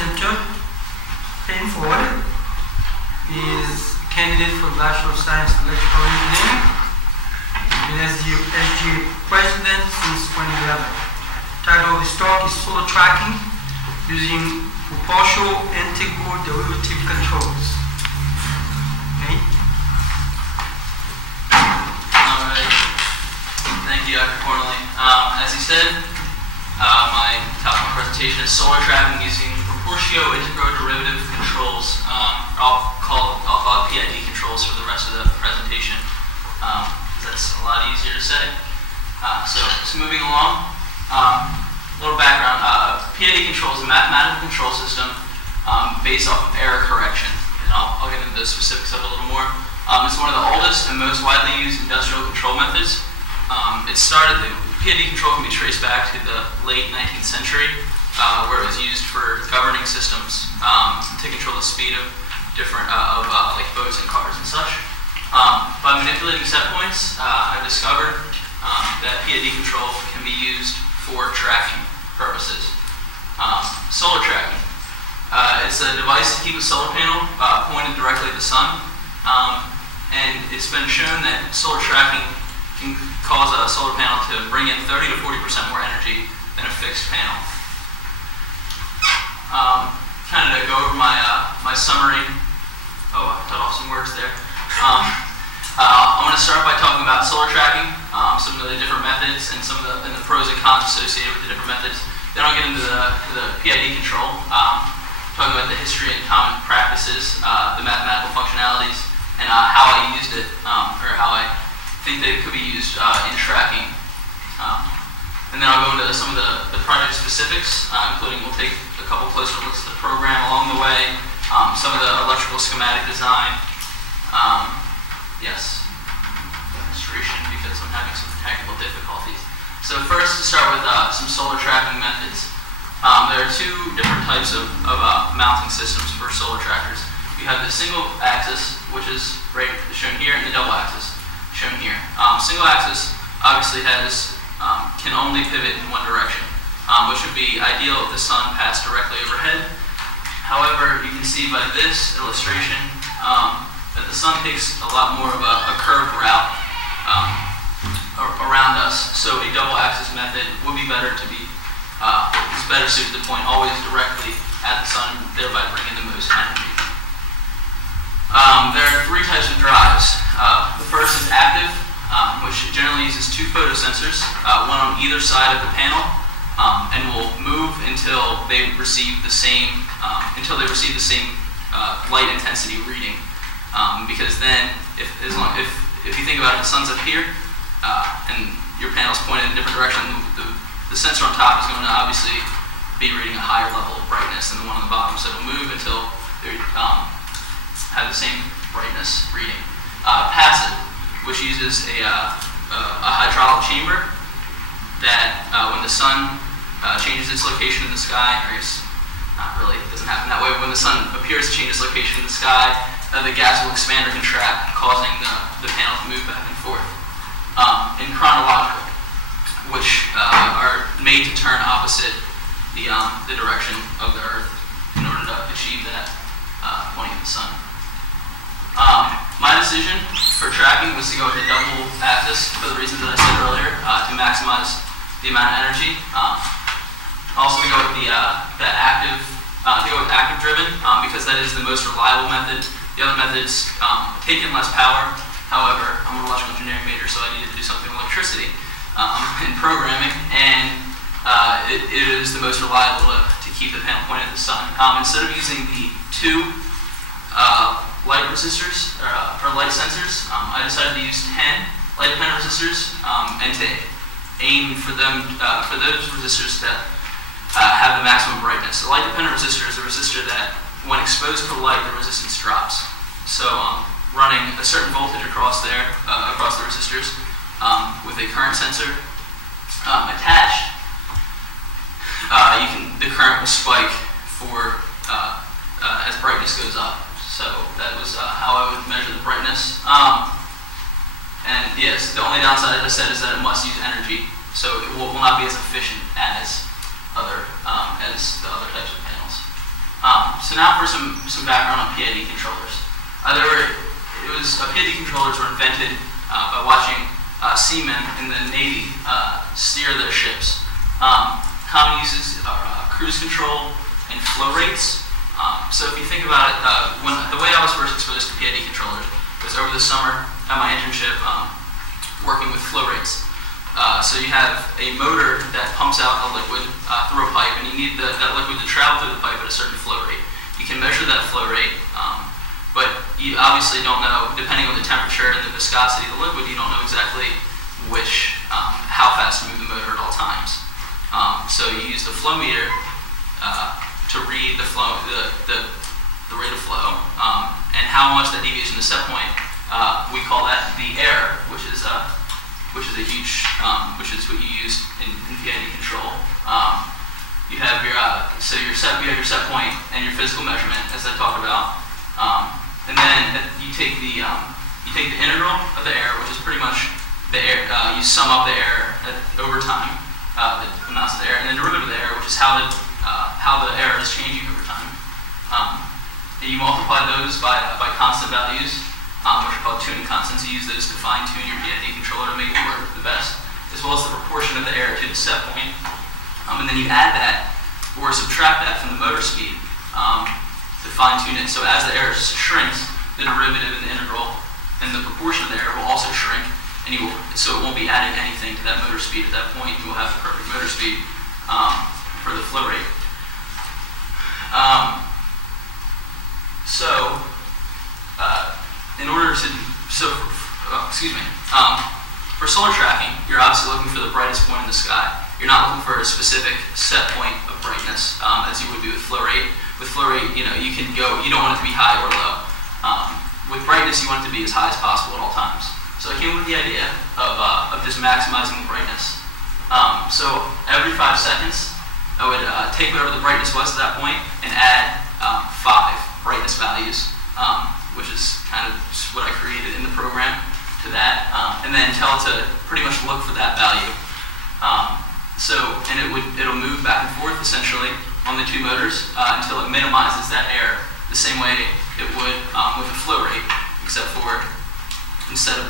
presenter, Payne Ford, is candidate for Bachelor of Science Electrical Engineering. Been SGA President since 2011. Title of his talk is Solar Tracking using Proportional Integral Derivative Controls. Okay. Alright. Thank you, Dr. Cornely. As he said, my topic of my presentation is solar tracking using proportional integral derivative controls. I'll call it PID controls for the rest of the presentation. That's a lot easier to say. So moving along, a little background. PID control is a mathematical control system based off of error correction. And I'll get into the specifics of it a little more. It's one of the oldest and most widely used industrial control methods. The PID control can be traced back to the late 19th century, where it was used for governing systems to control the speed of different like boats and cars and such. By manipulating set points, I've discovered that PID control can be used for tracking purposes. Solar tracking. It's a device to keep a solar panel pointed directly at the sun, and it's been shown that solar tracking can cause a solar panel to bring in 30 to 40% more energy than a fixed panel. Kind of to go over my summary. Oh, I cut off some words there. I'm going to start by talking about solar tracking, some of the different methods, and some of the pros and cons associated with the different methods. Then I'll get into the PID control, talking about the history and common practices, the mathematical functionalities, and how I used it, or how I think that it could be used in tracking. And then I'll go into some of the project specifics, including we'll take a couple closer looks at the program along the way, some of the electrical schematic design. Yes, demonstration because I'm having some technical difficulties. So first, to start with some solar tracking methods. There are two different types of mounting systems for solar tractors. You have the single axis, which is right shown here, and the double axis shown here. Single axis obviously can only pivot in one direction, which would be ideal if the sun passed directly overhead. However, you can see by this illustration that the sun takes a lot more of a curved route around us, so a double axis method would be better to be is better suited to point always directly at the sun, thereby bringing the most energy. There are three types of drives. The first is active, which generally uses two photosensors, one on either side of the panel, and will move until they receive the same light intensity reading. Because then, if you think about it, the sun's up here, and your panel's pointed in a different direction, the sensor on top is going to obviously be reading a higher level of brightness than the one on the bottom, so it'll move until they have the same brightness reading. Passive, which uses a hydraulic chamber that when the sun changes its location in the sky, or I guess not really, it doesn't happen that way, when the sun appears to change its location in the sky, the gas will expand or contract, causing the panel to move back and forth. And chronological, which are made to turn opposite the direction of the Earth in order to achieve that pointing at the sun. My decision for tracking was to go with the double axis for the reasons that I said earlier, to maximize the amount of energy. Also to go with active driven, because that is the most reliable method. The other methods take in less power. However, I'm an electrical engineering major, so I needed to do something with electricity in programming, and it is the most reliable to keep the panel pointed at the sun. Instead of using the two light resistors or light sensors, I decided to use 10 light dependent resistors, and to aim for those resistors that have the maximum brightness. The light dependent resistor is a resistor that, when exposed to light, the resistance drops. So running a certain voltage across the resistors with a current sensor attached, the current will spike as brightness goes up. So that was how I would measure the brightness. And yes, the only downside, as I said, is that it must use energy, so it will not be as efficient as the other types of panels. So now for some background on PID controllers. PID controllers were invented by watching seamen in the Navy steer their ships. Common uses are cruise control and flow rates. So if you think about it, the way I was first exposed to PID controllers was over the summer at my internship working with flow rates. So you have a motor that pumps out a liquid through a pipe, and you need that liquid to travel through the pipe at a certain flow rate. You can measure that flow rate, but you obviously don't know, depending on the temperature and the viscosity of the liquid, you don't know exactly how fast to move the motor at all times. So you use the flow meter to read the flow, the rate of flow, and how much that deviation to set point. We call that the error, which is a huge, which is what you use in PID control. You have your you have your set point and your physical measurement, as I talked about, and then you take the integral of the error, which is pretty much the error. You sum up the error over time, the amounts of the error, and the derivative of the error, which is how the error is changing over time. And you multiply those by constant values, which are called tuning constants. You use those to fine-tune your PID controller to make it work the best, as well as the proportion of the error to the set point. And then you add that or subtract that from the motor speed to fine-tune it. So as the error shrinks, the derivative and the integral and the proportion of the error will also shrink, and so it won't be adding anything to that motor speed at that point. You will have the perfect motor speed for the flow rate. For solar tracking, you're obviously looking for the brightest point in the sky. You're not looking for a specific set point of brightness, as you would be with flow rate. With flow rate, you don't want it to be high or low. With brightness, you want it to be as high as possible at all times. So I came up with the idea of just maximizing the brightness. So every 5 seconds, I would take whatever the brightness was at that point and add 5 brightness values, which is kind of what I created in the program to that, and then tell it to pretty much look for that value. And it'll move back and forth essentially on the 2 motors until it minimizes that error the same way it would with a flow rate, except for instead of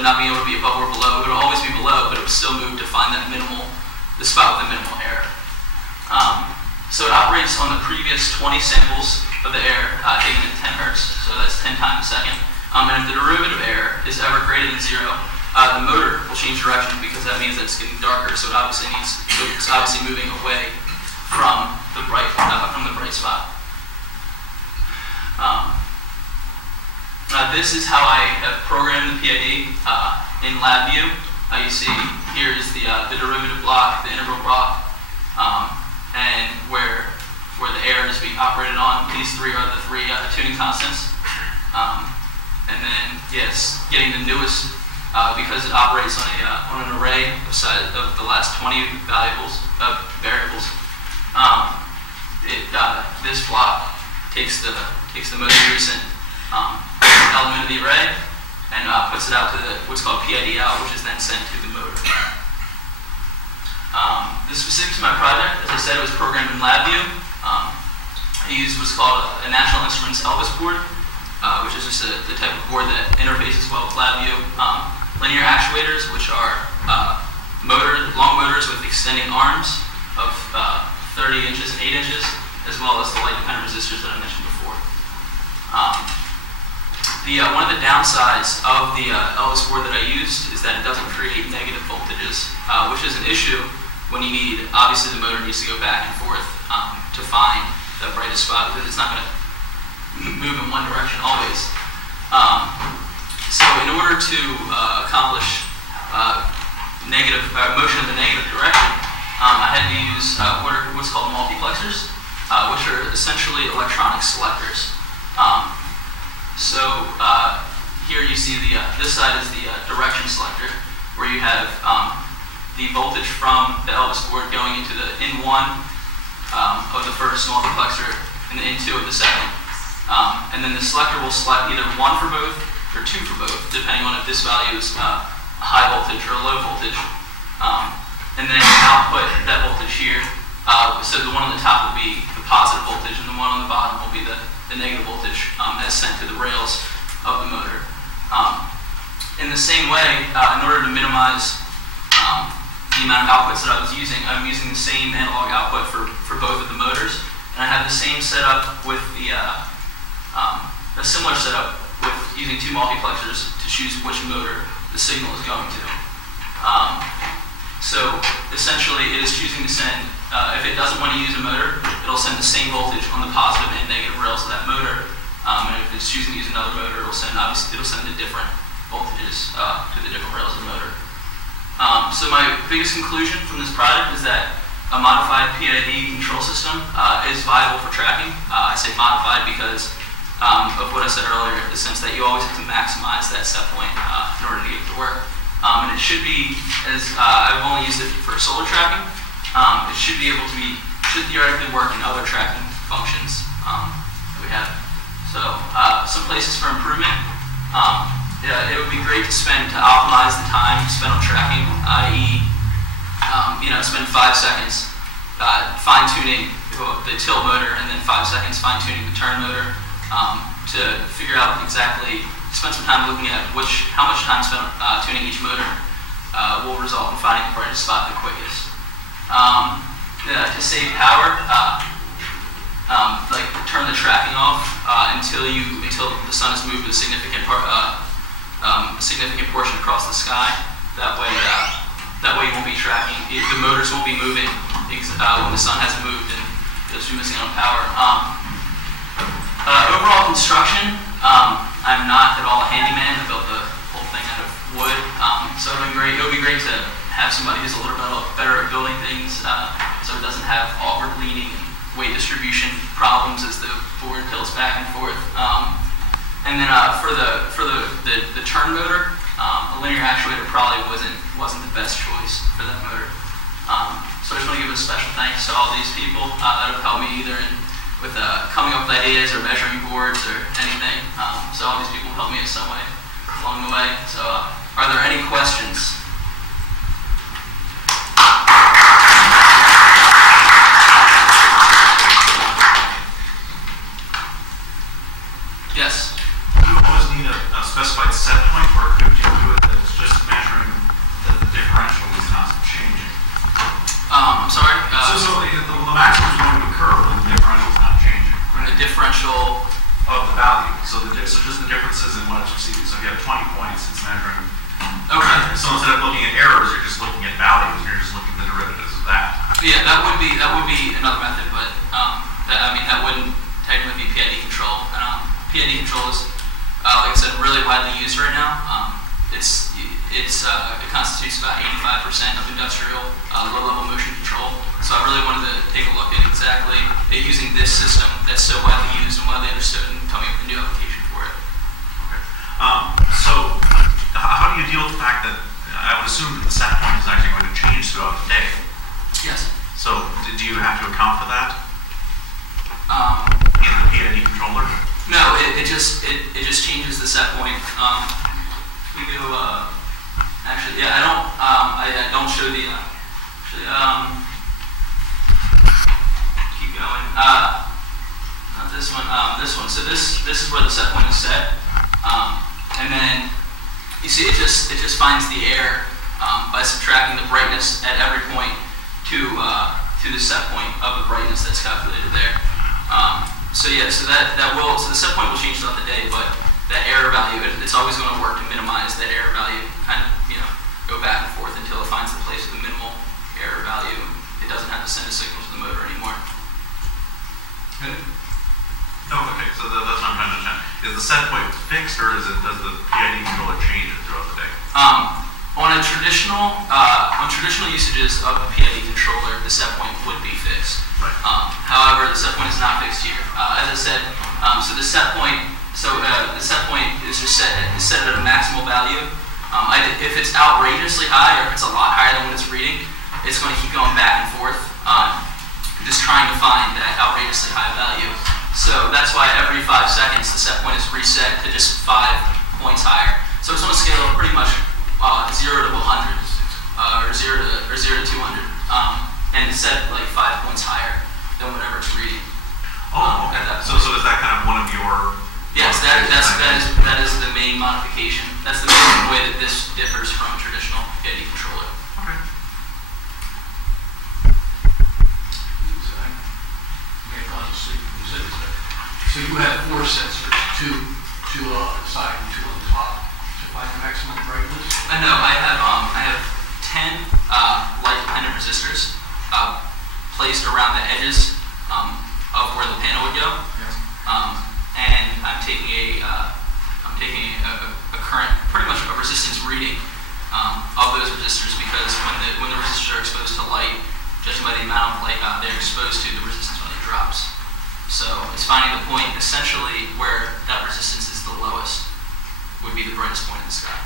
not being able to be above or below, it'll always be below, but it would still move to find the spot with the minimal error. So it operates on the previous 20 samples of the air taken at 10 hertz, so that's 10 times a second. And if the derivative error is ever greater than 0, the motor will change direction, because that means that it's getting darker. So it's obviously moving away from the bright spot. This is how I have programmed the PID in LabVIEW. You see here is the derivative block, the integral block, and where the error is being operated on. These 3 are the 3 tuning constants. And then, yes, getting the newest, because it operates on an array of the last 20 variables. This block takes the most recent element of the array and puts it out to what's called PID out, which is then sent to the motor. The specifics of my project, as I said, it was programmed in LabVIEW. I used what's called a National Instruments Elvis board, which is just the type of board that interfaces well with LabVIEW. Linear actuators, which are long motors with extending arms of 30 inches and 8 inches, as well as the light-dependent resistors that I mentioned before. One of the downsides of the Elvis board that I used is that it doesn't create negative voltages, which is an issue when you need, obviously the motor needs to go back and forth to find the brightest spot, because it's not going to move in one direction always. So in order to accomplish motion in the negative direction, I had to use what's called multiplexers, which are essentially electronic selectors. Here you see this side is the direction selector, where you have the voltage from the Elvis board going into the in1 of the first multiplexer and the in2 of the second. And then the selector will select either 1 for both or 2 for both, depending on if this value is a high voltage or a low voltage. And then output that voltage here. So the one on the top will be the positive voltage, and the one on the bottom will be the negative voltage as sent to the rails of the motor. In the same way, in order to minimize the amount of outputs that I was using, I'm using the same analog output for both of the motors, and I have the same setup with the a similar setup with using two multiplexers to choose which motor the signal is going to. So essentially, it is choosing to send. If it doesn't want to use a motor, it'll send the same voltage on the positive and negative rails of that motor. And if it's choosing to use another motor, it'll send the different voltages to the different rails of the motor. So my biggest conclusion from this project is that a modified PID control system is viable for tracking. I say modified because of what I said earlier, in the sense that you always have to maximize that set point in order to get it to work. And it should be, as I've only used it for solar tracking, it should theoretically work in other tracking functions that we have. So some places for improvement. It would be great to optimize the time spent on tracking, i.e., spend 5 seconds fine-tuning the tilt motor, and then 5 seconds fine-tuning the turn motor to figure out exactly. Spend some time looking at how much time spent tuning each motor will result in finding the brightest spot the quickest. To save power, turn the tracking off until the sun has moved a significant portion across the sky. That way you won't be tracking. The motors won't be moving when the sun hasn't moved, and you'll just be missing on power. Overall construction, I'm not at all a handyman. I built the whole thing out of wood, so it would be great to have somebody who's a little bit better at building things, so it doesn't have awkward leaning and weight distribution problems as the board tilts back and forth. And then for the turn motor, a linear actuator probably wasn't the best choice for that motor. So I just want to give a special thanks to all these people that have helped me either with coming up with ideas or measuring boards or anything. So all these people helped me in some way along the way. So are there any questions? Yes? Do you always need a specified set point, or could you do it that it's just measuring that the differential is not changing? I'm sorry? So the maximum is going to occur when the differential is not changing, right? The differential of the value. So just the differences in what it's receiving. So if you have 20 points, it's measuring. Okay. So instead of looking at errors, you're just looking at values, and you're just looking at the derivatives of that. Yeah, that would be another method, but that wouldn't technically be PID control. PID control is, like I said, really widely used right now. It constitutes about 85% of industrial low-level motion control. So I really wanted to take a look at exactly using this system that's so widely used and widely understood, and tell me a new application for it. Okay. So how do you deal with the fact that I would assume that the set point is actually going to change throughout the day? Yes. So do you have to account for that in the PID controller? No, it just changes the set point. We go actually, yeah, I don't show the keep going. Not this one. This one. So this is where the set point is set, and then you see it just finds the error by subtracting the brightness at every point to the set point of the brightness that's calculated there. So the set point will change throughout the day, but that error value, it's always going to work to minimize that error value, kind of, go back and forth until it finds the place with the minimal error value. It doesn't have to send a signal to the motor anymore. Oh, okay, so that's what I'm trying to understand. Is the set point fixed, or does the PID controller change it throughout the day? On traditional usages of the PID controller, the set point would be fixed. Right. However, the set point is not fixed here. As I said, the set point is just set at a maximal value. If it's outrageously high, or if it's a lot higher than what it's reading, it's going to keep going back and forth, just trying to find that outrageously high value. So that's why every 5 seconds the set point is reset to just 5 points higher. So it's on a scale of pretty much 0 to 100, or 0 to 200, and it's set like 5 points higher than whatever it's reading. modification. That's the main way that this differs from a traditional PID controller. Okay. So you have 4 sensors, two on the side and 2 on the top to find the maximum brightness? I know. I have 10 light dependent resistors placed around the edges of where the panel would go. Yeah. And I'm taking a current, pretty much a resistance reading of those resistors, because when the resistors are exposed to light, judging by the amount of light they're exposed to, the resistance really drops. So it's finding the point essentially where that resistance is the lowest would be the brightest point in the sky.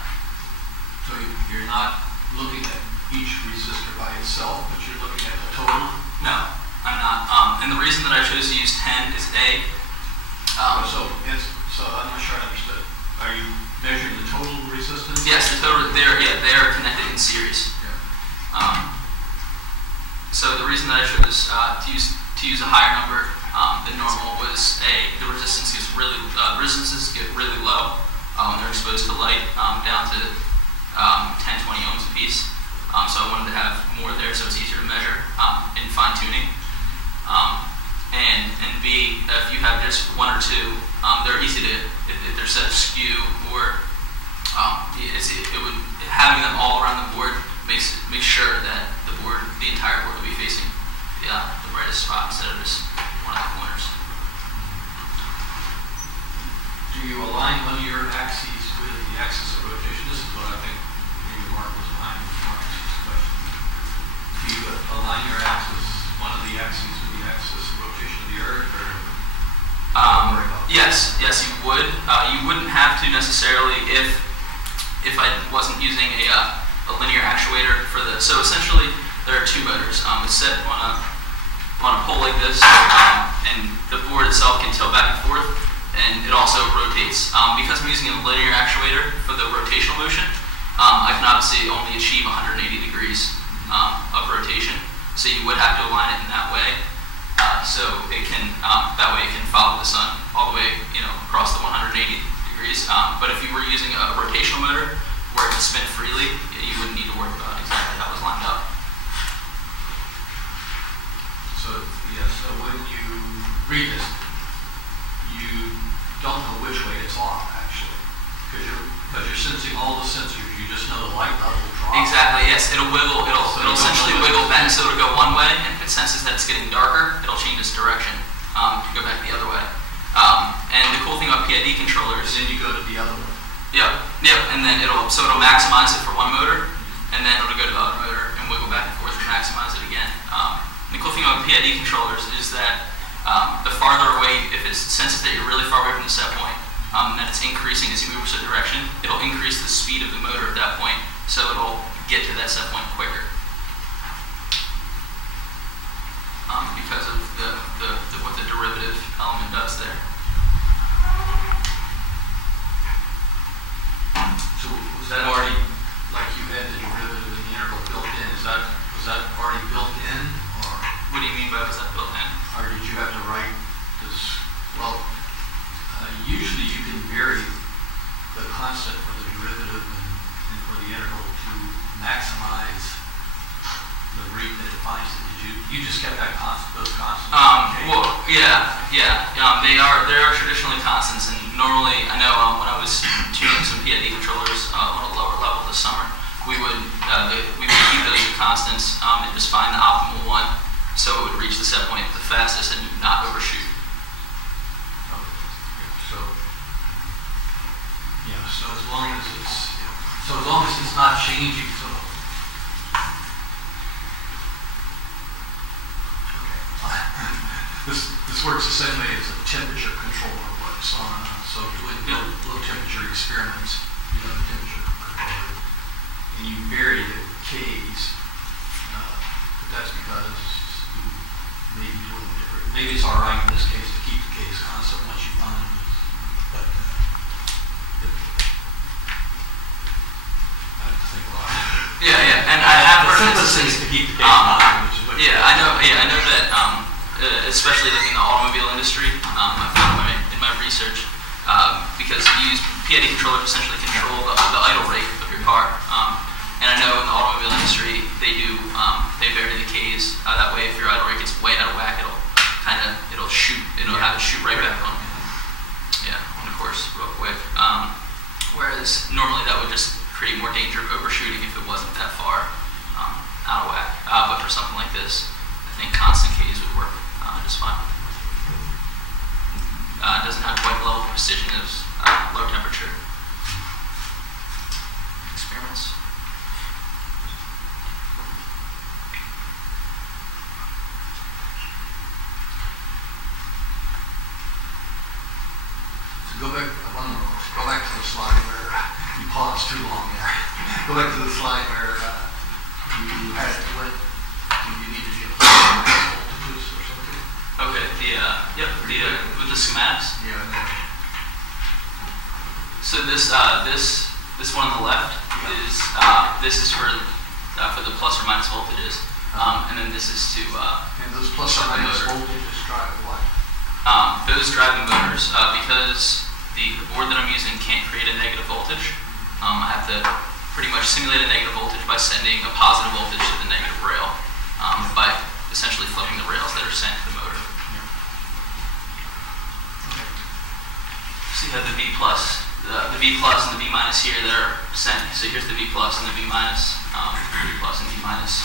So you're not looking at each resistor by itself, but you're looking at the total? No, I'm not. And the reason that I chose to use 10 is So I'm not sure I understood. Are you measuring the total resistance? yes, they are connected in series. Yeah. So the reason that I chose to use a higher number than normal was the resistances get really low when they're exposed to light, down to 10, 20 ohms a piece. So I wanted to have more there so it's easier to measure in fine tuning. And B, if you have just 1 or 2, they're easy to, if they're set askew, or having them all around the board makes sure that the entire board will be facing the brightest spot instead of just one of the corners. Do you align one of your axes with the axis of rotation? This is what I think maybe Mark was aligning with Mark's question. Do you align your axis, one of the axes, with the axis of rotation of the Earth, or Yes, you would. You wouldn't have to necessarily if I wasn't using a linear actuator for the. So essentially, there are 2 motors. It's set on a pole like this, and the board itself can tilt back and forth, and it also rotates. Because I'm using a linear actuator for the rotational motion, I can obviously only achieve 180 degrees of rotation. So you would have to align it in that way. So it can, that way it can follow the sun all the way, across the 180 degrees. But if you were using a rotational motor where it can spin freely, you wouldn't need to worry about exactly how it's lined up. So when you read this, you don't know which way it's off, actually, because you're sensing all the sensors. You just know the light level drop. Exactly. Yes, it'll wiggle. It'll essentially wiggle back, so it'll go one way, and if it senses that it's getting darker, it'll change its direction to go back the other way. And the cool thing about PID controllers, Then you go to the other one. Yep, and then it'll maximize it for one motor, and then it'll go to the other motor and wiggle back and forth and maximize it again. The cool thing about PID controllers is that the farther away, if it senses that you're really far away from the set point, that it's increasing as you move in a certain direction, it'll increase the speed of the motor at that point, so it'll get to that set point quicker. Because of what the derivative element does there. So was that already, like you had the derivative and the integral built in? Was that already built in, or? What do you mean by was that built in? Or did you have to write this? Well, usually you can vary the constant for the derivative and for the integral to maximize the rate that defines it. You just kept that constant, those constants? Well, yeah. They are traditionally constants, and normally, I know when I was tuning some PID controllers on a lower level this summer, we would keep those as constants and just find the optimal one, so it would reach the set point the fastest and not overshoot. So as long as it's not changing, so. This works the same way as a temperature controller works on. So doing low temperature experiments, you have a temperature controller, and you vary the Ks. But that's because you may be doing different. Maybe it's all right in this case to keep the Ks constant once you find them. But I have to think a lot. Yeah, and I have heard simplest thing is to keep the Ks constant, which is what. I know that. Especially like in the automobile industry, I found in my research, because you use PID controllers essentially control the idle rate of your car. And I know in the automobile industry, they do, they vary the Ks. That way, if your idle rate gets way out of whack, it'll shoot, have it shoot right back on the course real quick. Whereas normally that would just create more danger of overshooting if it wasn't that far out of whack. But for something like this, I think constant Ks would work just fine. It doesn't have quite the level of precision as low temperature experiments. So go back to the slide where you paused too long there. Go back to the slide where you had it went. You needed to get voltages or something. Okay. With the schematics. Yeah. So this one on the left is this is for the plus or minus voltages, and then this is to and those plus or minus voltages drive what? Those drive the motors because the board that I'm using can't create a negative voltage. I have to pretty much simulate a negative voltage by sending a positive voltage to the negative rail by essentially flipping the rails that are sent to the motor. So you have the V plus and the V minus here that are sent. So here's the V plus and the V minus, V plus and V minus,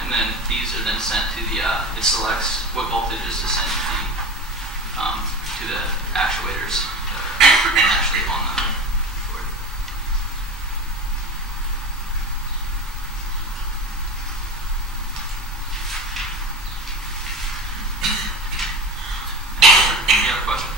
and then these are then sent to the. It selects what voltages to send to the actuators that are actually on the board. Any other questions?